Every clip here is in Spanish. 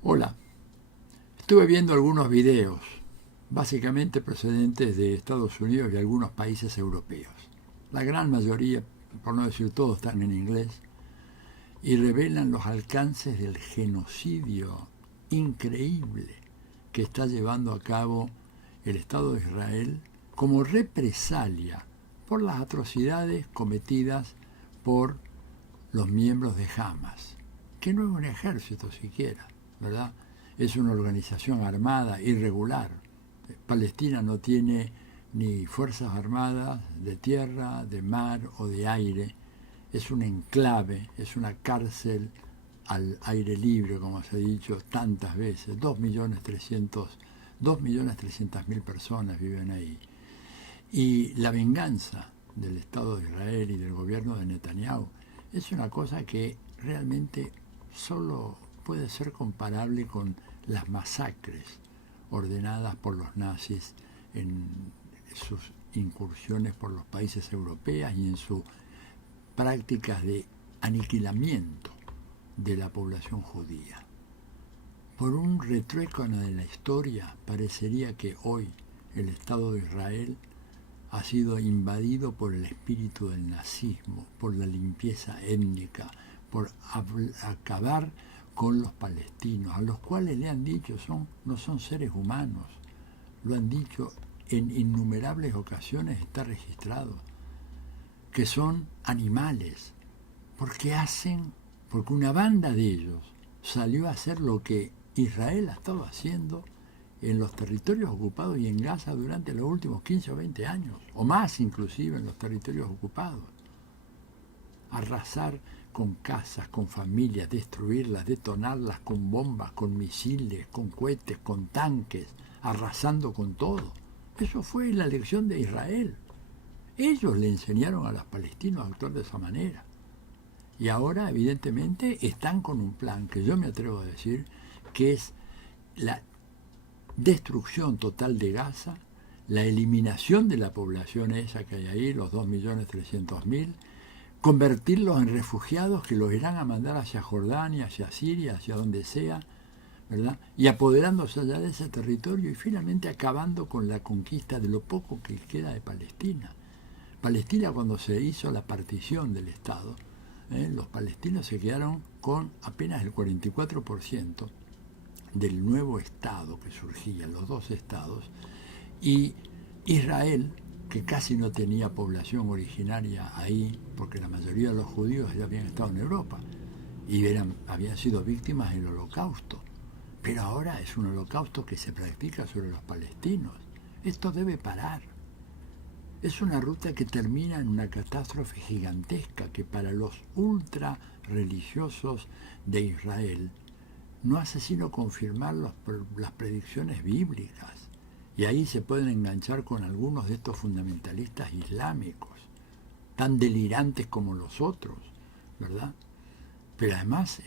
Hola, estuve viendo algunos videos, básicamente procedentes de Estados Unidos y algunos países europeos. La gran mayoría, por no decir todos, están en inglés y revelan los alcances del genocidio increíble que está llevando a cabo el Estado de Israel como represalia por las atrocidades cometidas por los miembros de Hamas, que no es un ejército siquiera, ¿verdad? Es una organización armada irregular. Palestina no tiene ni fuerzas armadas de tierra, de mar o de aire. Es un enclave, es una cárcel al aire libre, como se ha dicho tantas veces. 2.300.000 personas viven ahí. Y la venganza del Estado de Israel y del gobierno de Netanyahu es una cosa que realmente solo puede ser comparable con las masacres ordenadas por los nazis en sus incursiones por los países europeos y en sus prácticas de aniquilamiento de la población judía. Por un retruécano de la historia, parecería que hoy el Estado de Israel ha sido invadido por el espíritu del nazismo, por la limpieza étnica, por acabar con los palestinos, a los cuales le han dicho no son seres humanos. Lo han dicho en innumerables ocasiones, está registrado, que son animales, porque una banda de ellos salió a hacer lo que Israel ha estado haciendo en los territorios ocupados y en Gaza durante los últimos 15 o 20 años, o más inclusive en los territorios ocupados. Arrasar con casas, con familias, destruirlas, detonarlas con bombas, con misiles, con cohetes, con tanques, arrasando con todo. Eso fue la lección de Israel. Ellos le enseñaron a los palestinos a actuar de esa manera. Y ahora, evidentemente, están con un plan que yo me atrevo a decir que es la destrucción total de Gaza, la eliminación de la población esa que hay ahí, los 2.300.000, convertirlos en refugiados que los irán a mandar hacia Jordania, hacia Siria, hacia donde sea, ¿verdad? Y apoderándose allá de ese territorio y finalmente acabando con la conquista de lo poco que queda de Palestina. Palestina, cuando se hizo la partición del Estado, los palestinos se quedaron con apenas el 44% del nuevo Estado que surgía, los dos Estados, y Israel, que casi no tenía población originaria ahí, porque la mayoría de los judíos ya habían estado en Europa y habían sido víctimas del holocausto. Pero ahora es un holocausto que se practica sobre los palestinos. Esto debe parar. Es una ruta que termina en una catástrofe gigantesca que para los ultra religiosos de Israel no hace sino confirmar las predicciones bíblicas. Y ahí se pueden enganchar con algunos de estos fundamentalistas islámicos, tan delirantes como los otros, ¿verdad? Pero además,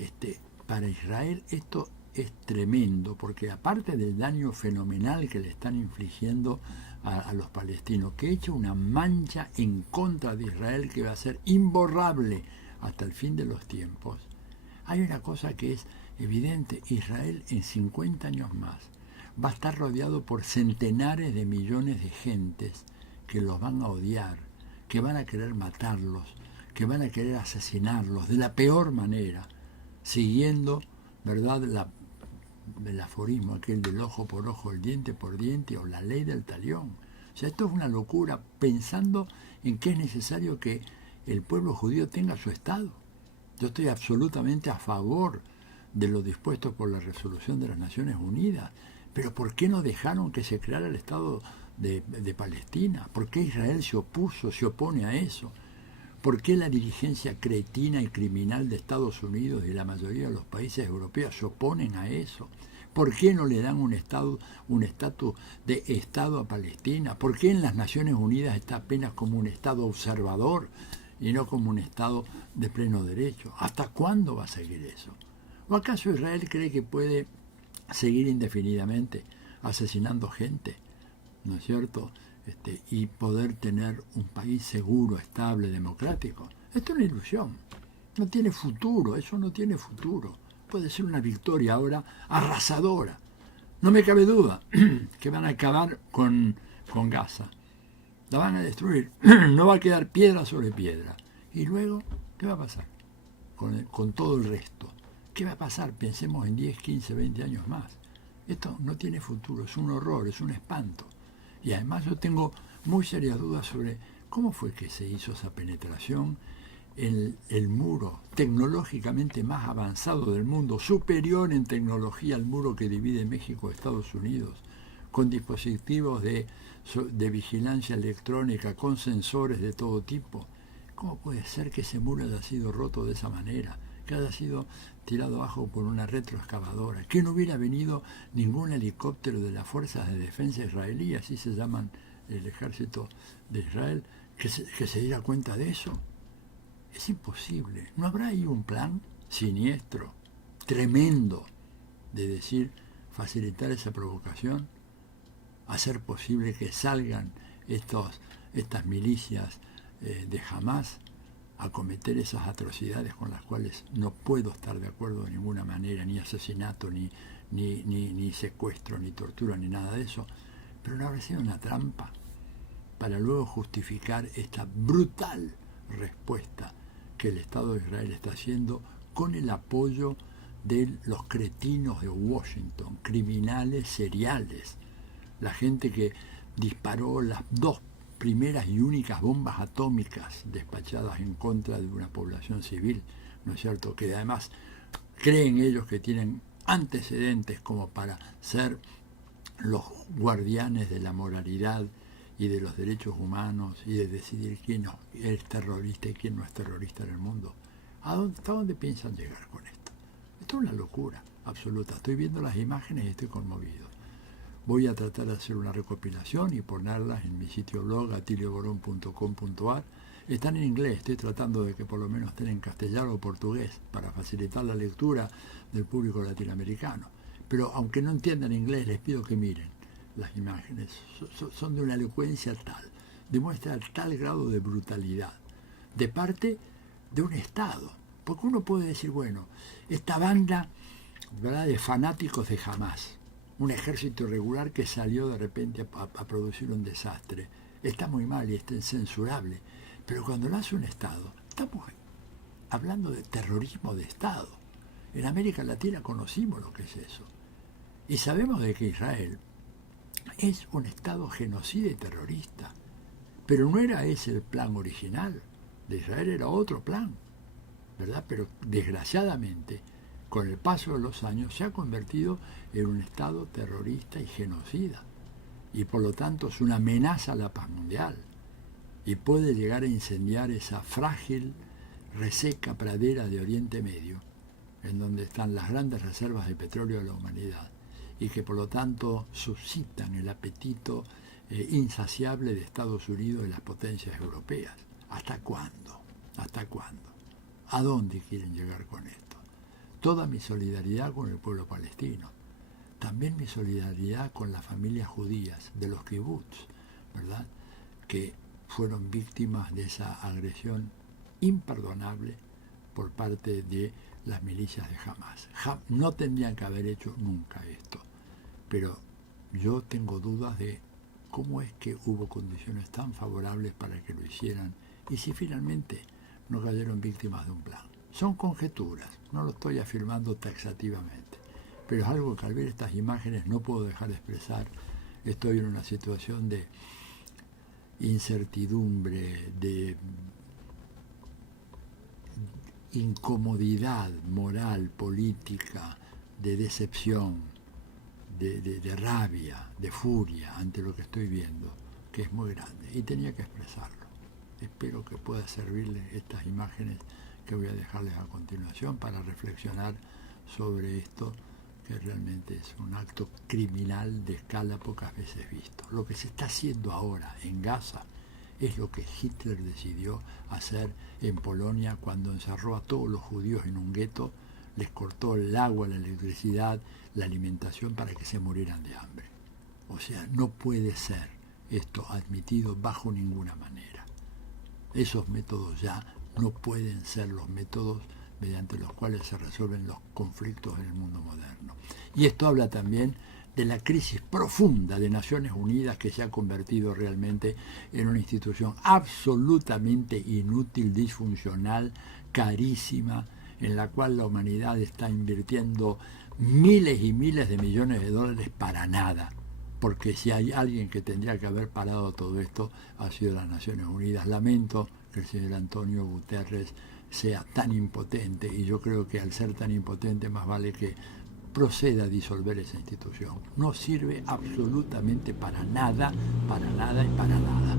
para Israel esto es tremendo, porque aparte del daño fenomenal que le están infligiendo a los palestinos, que echa una mancha en contra de Israel que va a ser imborrable hasta el fin de los tiempos, hay una cosa que es evidente: Israel en 50 años más va a estar rodeado por centenares de millones de gentes que los van a odiar, que van a querer matarlos, que van a querer asesinarlos de la peor manera, siguiendo, ¿verdad?, el aforismo aquel del ojo por ojo, el diente por diente, o la ley del talión. O sea, esto es una locura, pensando en que es necesario que el pueblo judío tenga su Estado. Yo estoy absolutamente a favor de lo dispuesto por la resolución de las Naciones Unidas, pero ¿por qué no dejaron que se creara el Estado de Palestina? ¿Por qué Israel se opone a eso? ¿Por qué la dirigencia cretina y criminal de Estados Unidos y la mayoría de los países europeos se oponen a eso? ¿Por qué no le dan un estatus de Estado a Palestina? ¿Por qué en las Naciones Unidas está apenas como un Estado observador y no como un Estado de pleno derecho? ¿Hasta cuándo va a seguir eso? ¿O acaso Israel cree que puede seguir indefinidamente asesinando gente, ¿no es cierto?, y poder tener un país seguro, estable, democrático? Esto es una ilusión. No tiene futuro, eso no tiene futuro. puede ser una victoria ahora arrasadora. No me cabe duda que van a acabar con Gaza. La van a destruir. No va a quedar piedra sobre piedra. Y luego, ¿qué va a pasar con todo el resto? ¿Qué va a pasar? Pensemos en 10, 15, 20 años más. Esto no tiene futuro, es un horror, es un espanto. Y además yo tengo muy serias dudas sobre cómo fue que se hizo esa penetración en el muro tecnológicamente más avanzado del mundo, superior en tecnología al muro que divide México de Estados Unidos, con dispositivos de vigilancia electrónica, con sensores de todo tipo. ¿Cómo puede ser que ese muro haya sido roto de esa manera? Que haya sido tirado abajo por una retroexcavadora, que no hubiera venido ningún helicóptero de las fuerzas de defensa israelí, así se llaman el ejército de Israel, que se diera cuenta de eso. Es imposible. ¿No habrá ahí un plan siniestro, tremendo, de decir, facilitar esa provocación, hacer posible que salgan estas milicias de Hamás a cometer esas atrocidades con las cuales no puedo estar de acuerdo de ninguna manera, ni asesinato, ni secuestro, ni tortura, ni nada de eso? Pero no habrá sido una trampa para luego justificar esta brutal respuesta que el Estado de Israel está haciendo con el apoyo de los cretinos de Washington, criminales seriales, la gente que disparó las dos primeras y únicas bombas atómicas despachadas en contra de una población civil, ¿no es cierto?, que además creen ellos que tienen antecedentes como para ser los guardianes de la moralidad y de los derechos humanos y de decidir quién es terrorista y quién no es terrorista en el mundo. ¿Hasta dónde piensan llegar con esto? Esto es una locura absoluta. Estoy viendo las imágenes y estoy conmovido. Voy a tratar de hacer una recopilación y ponerlas en mi sitio blog atilioborón.com.ar. Están en inglés, estoy tratando de que por lo menos estén en castellano o portugués para facilitar la lectura del público latinoamericano. Pero aunque no entiendan inglés, les pido que miren las imágenes. Son de una elocuencia tal, demuestra tal grado de brutalidad de parte de un Estado. Porque uno puede decir, bueno, esta banda, ¿verdad?, de fanáticos de Hamás, un ejército irregular que salió de repente a producir un desastre, está muy mal y está incensurable. Pero cuando lo hace un Estado, estamos hablando de terrorismo de Estado. En América Latina conocimos lo que es eso. Y sabemos de que Israel es un Estado genocida y terrorista. Pero no era ese el plan original. De Israel era otro plan, ¿verdad? Pero desgraciadamente, con el paso de los años, se ha convertido en un Estado terrorista y genocida. Y por lo tanto es una amenaza a la paz mundial. Y puede llegar a incendiar esa frágil, reseca pradera de Oriente Medio, en donde están las grandes reservas de petróleo de la humanidad, y que por lo tanto suscitan el apetito insaciable de Estados Unidos y las potencias europeas. ¿Hasta cuándo? ¿Hasta cuándo? ¿A dónde quieren llegar con esto? Toda mi solidaridad con el pueblo palestino. También mi solidaridad con las familias judías de los kibbutz, ¿verdad?, que fueron víctimas de esa agresión imperdonable por parte de las milicias de Hamás. No tendrían que haber hecho nunca esto, pero yo tengo dudas de cómo es que hubo condiciones tan favorables para que lo hicieran y si finalmente no cayeron víctimas de un plan. Son conjeturas, no lo estoy afirmando taxativamente, pero es algo que al ver estas imágenes no puedo dejar de expresar. Estoy en una situación de incertidumbre, de incomodidad moral, política, de decepción, de rabia, de furia ante lo que estoy viendo, que es muy grande, y tenía que expresarlo. Espero que pueda servirles estas imágenes que voy a dejarles a continuación para reflexionar sobre esto, que realmente es un acto criminal de escala pocas veces visto. Lo que se está haciendo ahora en Gaza es lo que Hitler decidió hacer en Polonia cuando encerró a todos los judíos en un gueto, les cortó el agua, la electricidad, la alimentación para que se murieran de hambre. O sea, no puede ser esto admitido bajo ninguna manera. Esos métodos ya no pueden ser los métodos mediante los cuales se resuelven los conflictos en el mundo moderno. Y esto habla también de la crisis profunda de Naciones Unidas, que se ha convertido realmente en una institución absolutamente inútil, disfuncional, carísima, en la cual la humanidad está invirtiendo miles y miles de millones de dólares para nada. Porque si hay alguien que tendría que haber parado todo esto, ha sido las Naciones Unidas. Lamento que el señor Antonio Guterres sea tan impotente, y yo creo que al ser tan impotente más vale que proceda a disolver esa institución. No sirve absolutamente para nada y para nada.